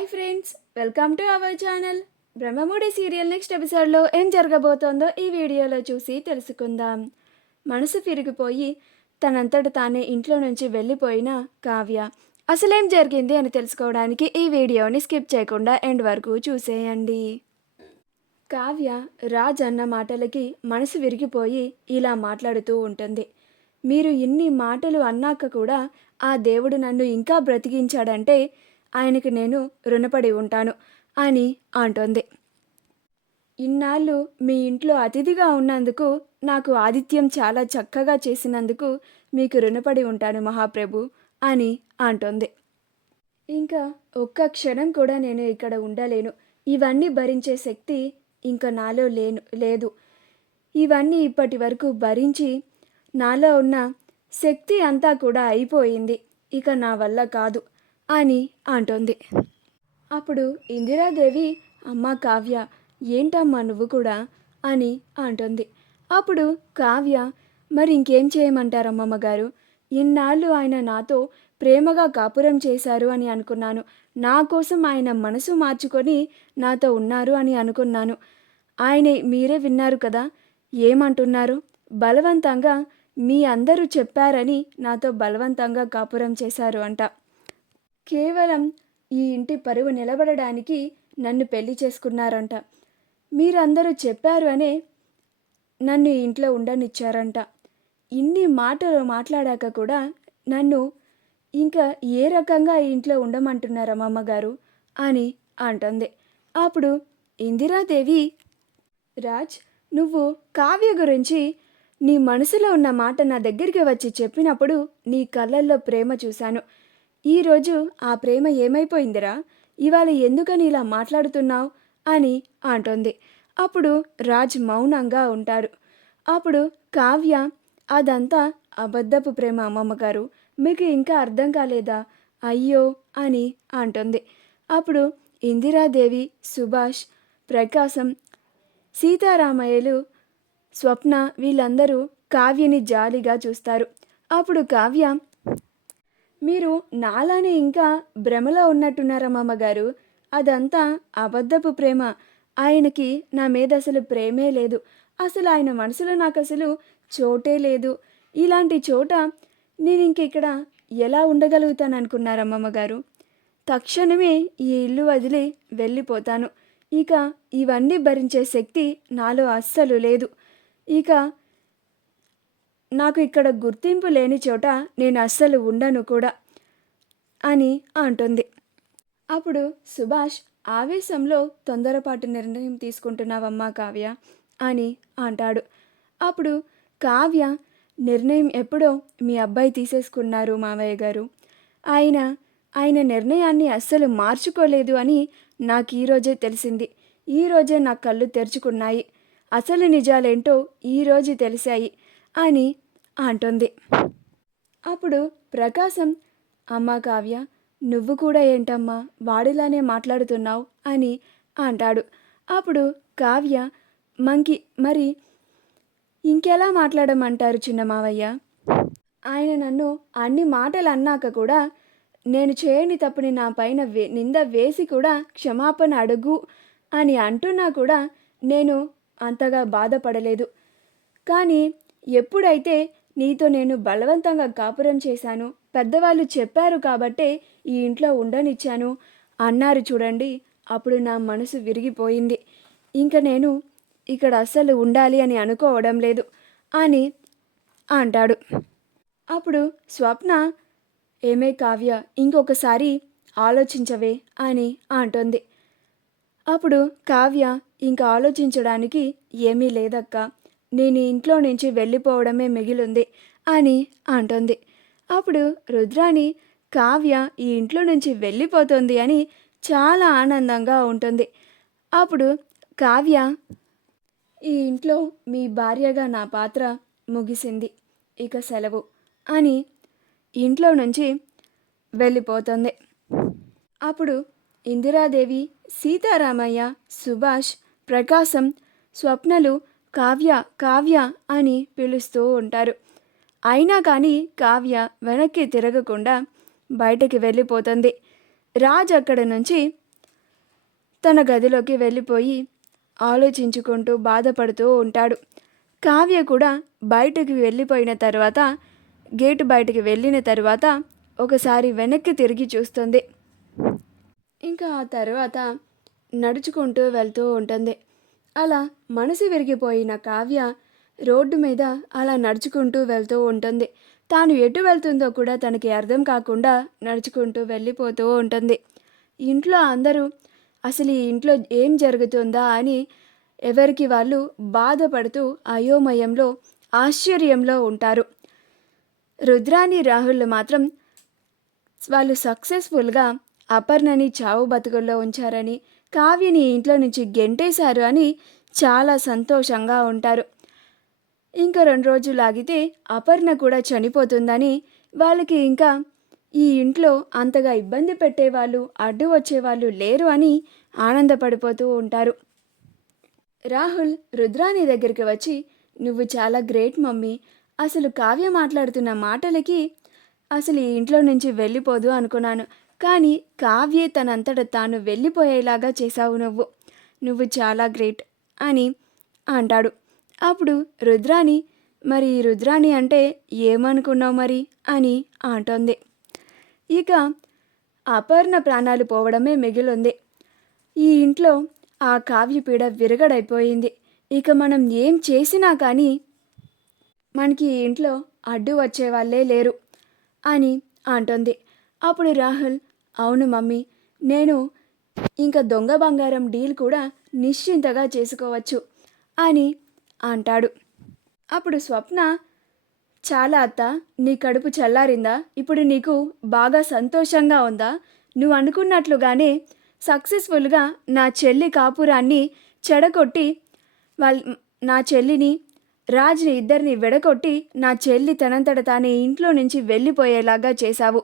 Hi friends, welcome to our channel. Brahmamudi serial next ఎపిసోడ్లో ఏం జరగబోతోందో ఈ వీడియోలో చూసి తెలుసుకుందాం. మనసు విరిగిపోయి తనంతట తానే ఇంట్లో నుంచి వెళ్ళిపోయిన కావ్య అసలేం జరిగింది అని తెలుసుకోవడానికి ఈ వీడియోని స్కిప్ చేయకుండా ఎండ్ వరకు చూసేయండి. కావ్య రాజ్ అన్న మాటలకి మనసు విరిగిపోయి ఇలా మాట్లాడుతూ ఉంటుంది. మీరు ఇన్ని మాటలు అన్నాక కూడా ఆ దేవుడు నన్ను ఇంకా బ్రతికించాడంటే ఆయనకి నేను రుణపడి ఉంటాను అని అంటోంది. ఇన్నాళ్ళు మీ ఇంట్లో అతిథిగా ఉన్నందుకు, నాకు ఆతిథ్యం చాలా చక్కగా చేసినందుకు మీకు రుణపడి ఉంటాను మహాప్రభు అని అంటోంది. ఇంకా ఒక్క క్షణం కూడా నేను ఇక్కడ ఉండలేను. ఇవన్నీ భరించే శక్తి ఇంకా నాలో లేదు. ఇవన్నీ ఇప్పటి వరకు భరించి నాలో ఉన్న శక్తి అంతా కూడా అయిపోయింది. ఇక నా వల్ల కాదు అని అంటోంది. అప్పుడు ఇందిరాదేవి, అమ్మ కావ్య, ఏంటమ్మా నువ్వు కూడా అని అంటోంది. అప్పుడు కావ్య, మరి ఇంకేం చేయమంటారమ్మమ్మ గారు? ఇన్నాళ్ళు ఆయన నాతో ప్రేమగా కాపురం చేశారు అని అనుకున్నాను. నా కోసం ఆయన మనసు మార్చుకొని నాతో ఉన్నారు అని అనుకున్నాను. ఆయనే మీరే విన్నారు కదా ఏమంటున్నారు? బలవంతంగా మీ అందరూ చెప్పారని నాతో బలవంతంగా కాపురం చేశారు అంట. కేవలం ఈ ఇంటి పరువు నిలబడడానికి నన్ను పెళ్లి చేసుకున్నారంట. మీరందరూ చెప్పారు అనే నన్ను ఈ ఇంట్లో ఉండనిచ్చారంట. ఇన్ని మాటలు మాట్లాడాక కూడా నన్ను ఇంకా ఏ రకంగా ఈ ఇంట్లో ఉండమంటున్నారమ్మ అమ్మగారు అని అంటుంది. అప్పుడు ఇందిరాదేవి, రాజ్, నువ్వు కావ్య గురించి నీ మనసులో ఉన్న మాట నా దగ్గరికి వచ్చి చెప్పినప్పుడు నీ కళ్ళల్లో ప్రేమ చూశాను. ఈరోజు ఆ ప్రేమ ఏమైపోయిందిరా? ఇవాళ ఎందుకని ఇలా మాట్లాడుతున్నావు అని అంటోంది. అప్పుడు రాజ్ మౌనంగా ఉంటారు. అప్పుడు కావ్య, అదంతా అబద్ధపు ప్రేమ అమ్మమ్మగారు, మీకు ఇంకా అర్థం కాలేదా? అయ్యో అని అంటుంది. అప్పుడు ఇందిరాదేవి, సుభాష్, ప్రకాశం, సీతారామయ్యలు, స్వప్న వీళ్ళందరూ కావ్యని జాలిగా చూస్తారు. అప్పుడు కావ్య, మీరు నాలానే ఇంకా భ్రమలో ఉన్నట్టున్నారమ్మమ్మగారు. అదంతా అబద్ధపు ప్రేమ. ఆయనకి నా మీద అసలు ప్రేమే లేదు. అసలు ఆయన మనసులో నాకు అసలు చోటే లేదు. ఇలాంటి చోట నేను ఇంక ఇక్కడ ఎలా ఉండగలుగుతాను అనుకున్నారమ్మమ్మగారు? తక్షణమే ఈ ఇల్లు వదిలి వెళ్ళిపోతాను. ఇక ఇవన్నీ భరించే శక్తి నాలో అస్సలు లేదు. ఇక నాకు ఇక్కడ గుర్తింపు లేని చోట నేను అస్సలు ఉండను కూడా అని అంటుంది. అప్పుడు సుభాష్ ఆవేశంలో, తొందరపాటు నిర్ణయం తీసుకుంటున్నావమ్మా కావ్య అని అంటాడు. అప్పుడు కావ్య, నిర్ణయం ఎప్పుడో మీ అబ్బాయి తీసేసుకున్నారు మావయ్య గారు. ఆయన నిర్ణయాన్ని అస్సలు మార్చుకోలేదు అని నాకు ఈరోజే తెలిసింది. ఈరోజే నా కళ్ళు తెరుచుకున్నాయి. అసలు నిజాలేంటో ఈరోజు తెలిసాయి అని అంటుంది. అప్పుడు ప్రకాశం, అమ్మా కావ్య, నువ్వు కూడా ఏంటమ్మా వాడిలానే మాట్లాడుతున్నావు అని అంటాడు. అప్పుడు కావ్య, మరి ఇంకెలా మాట్లాడమంటారు చిన్న మావయ్య? ఆయన నన్ను అన్ని మాటలు అన్నాక కూడా నేను చేయని తప్పుని నా పైన నింద వేసి కూడా క్షమాపణ అడుగు అని అంటున్నా కూడా నేను అంతగా బాధపడలేదు. కానీ ఎప్పుడైతే నీతో నేను బలవంతంగా కాపురం చేశాను, పెద్దవాళ్ళు చెప్పారు కాబట్టే ఈ ఇంట్లో ఉండనిచ్చాను అన్నారు చూడండి, అప్పుడు నా మనసు విరిగిపోయింది. ఇంక నేను ఇక్కడ అస్సలు ఉండాలి అని అనుకోవడం లేదు అని అంటాడు. అప్పుడు స్వప్న, ఏమే కావ్య, ఇంకొకసారి ఆలోచించవే అని అంటుంది. అప్పుడు కావ్య, ఇంకా ఆలోచించడానికి ఏమీ లేదక్క, నేను ఇంట్లో నుంచి వెళ్ళిపోవడమే మిగిలింది అని అంటుంది. అప్పుడు రుద్రాణి, కావ్య ఈ ఇంట్లో నుంచి వెళ్ళిపోతుంది అని చాలా ఆనందంగా ఉంటుంది. అప్పుడు కావ్య, ఈ ఇంట్లో మీ భార్యగా నా పాత్ర ముగిసింది, ఇక సెలవు అని ఇంట్లో నుంచి వెళ్ళిపోతుంది. అప్పుడు ఇందిరాదేవి, సీతారామయ్య, సుభాష్, ప్రకాశం, స్వప్నలు కావ్య కావ్య అని పిలుస్తూ ఉంటారు. అయినా కానీ కావ్య వెనక్కి తిరగకుండా బయటకి వెళ్ళిపోతుంది. రాజ్ అక్కడి నుంచి తన గదిలోకి వెళ్ళిపోయి ఆలోచించుకుంటూ బాధపడుతూ ఉంటాడు. కావ్య కూడా బయటకు వెళ్ళిపోయిన తర్వాత గేటు బయటికి వెళ్ళిన తర్వాత ఒకసారి వెనక్కి తిరిగి చూస్తుంది. ఇంకా ఆ తర్వాత నడుచుకుంటూ వెళ్తూ ఉంటుంది. అలా మనసు విరిగిపోయిన కావ్య రోడ్డు మీద అలా నడుచుకుంటూ వెళ్తూ ఉంటుంది. తాను ఎటు వెళ్తుందో కూడా తనకి అర్థం కాకుండా నడుచుకుంటూ వెళ్ళిపోతూ ఉంటుంది. ఇంట్లో అందరూ అసలు ఈ ఇంట్లో ఏం జరుగుతుందా అని ఎవరికి వాళ్ళు బాధపడుతూ అయోమయంలో ఆశ్చర్యంలో ఉంటారు. రుద్రాని రాహుల్ మాత్రం వాళ్ళు సక్సెస్ఫుల్గా అపర్ణని చావు బతుకుల్లో ఉంచారని, కావ్యని ఇంట్లో నుంచి గెంటేశారు అని చాలా సంతోషంగా ఉంటారు. ఇంకా 2 రోజులు ఆగితే అపర్ణ కూడా చనిపోతుందని, వాళ్ళకి ఇంకా ఈ ఇంట్లో అంతగా ఇబ్బంది పెట్టేవాళ్ళు అడ్డు వచ్చేవాళ్ళు లేరు అని ఆనందపడిపోతూ ఉంటారు. రాహుల్ రుద్రాని దగ్గరికి వచ్చి, నువ్వు చాలా గ్రేట్ మమ్మీ, అసలు కావ్య మాట్లాడుతున్న మాటలకి అసలు ఈ ఇంట్లో నుంచి వెళ్ళిపోదు అనుకున్నాను, కానీ కావ్యే తనంతట తాను వెళ్ళిపోయేలాగా చేశావు, నువ్వు చాలా గ్రేట్ అని అంటాడు. అప్పుడు రుద్రాని, మరి రుద్రాని అంటే ఏమనుకున్నావు మరి అని అంటోంది. ఇక అపర్ణ ప్రాణాలు పోవడమే మిగిలింది. ఈ ఇంట్లో ఆ కావ్యపీడ విరగడైపోయింది. ఇక మనం ఏం చేసినా కానీ మనకి ఈ ఇంట్లో అడ్డు వచ్చేవాళ్ళే లేరు అని అంటోంది. అప్పుడు రాహుల్, అవును మమ్మీ, నేను ఇంకా దొంగ బంగారం డీల్ కూడా నిశ్చింతగా చేసుకోవచ్చు అని అంటాడు. అప్పుడు స్వప్న, చాలా అత్త, నీ కడుపు చల్లారిందా? ఇప్పుడు నీకు బాగా సంతోషంగా ఉందా? నువ్వు అనుకున్నట్లుగానే సక్సెస్ఫుల్గా నా చెల్లి కాపురాన్ని చెడగొట్టి నా చెల్లిని రాజ్ని ఇద్దరిని విడగొట్టి నా చెల్లి తనంతట తానే ఇంట్లో నుంచి వెళ్ళిపోయేలాగా చేశావు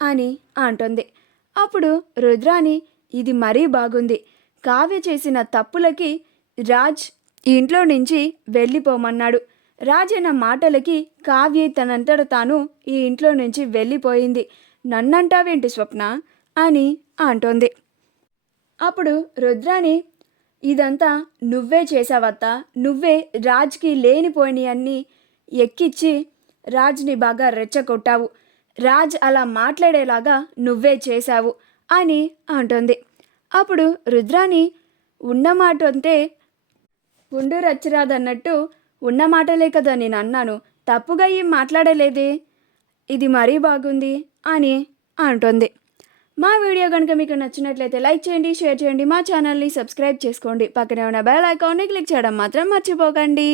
అని అంటుంది. అప్పుడు రుద్రాని, ఇది మరీ బాగుంది, కావ్య చేసిన తప్పులకి రాజ్ ఇంట్లో నుంచి వెళ్ళిపోమన్నాడు, రాజ్ అన్న మాటలకి కావ్య తనంతట తాను ఈ ఇంట్లో నుంచి వెళ్ళిపోయింది, నన్నంటావేంటి స్వప్న అని అంటోంది. అప్పుడు రుద్రాని, ఇదంతా నువ్వే చేసావత్తా, నువ్వే రాజ్కి లేనిపోయిన అన్నీ ఎక్కిచ్చి రాజ్ని బాగా రెచ్చగొట్టావు, రాజ్ అలా మాట్లాడేలాగా నువ్వే చేశావు అని అంటుంది. అప్పుడు రుద్రాని, ఉన్నమాట అంటే ఉండు రచ్చరాదన్నట్టు ఉన్న మాటలే కదా నేను అన్నాను, తప్పుగా ఏం మాట్లాడలేదే, ఇది మరీ బాగుంది అని అంటుంది. మా వీడియో కనుక మీకు నచ్చినట్లయితే లైక్ చేయండి, షేర్ చేయండి, మా ఛానల్ని సబ్స్క్రైబ్ చేసుకోండి, పక్కనే ఉన్న బెల్ ఐకాన్ని క్లిక్ చేయడం మాత్రం మర్చిపోకండి.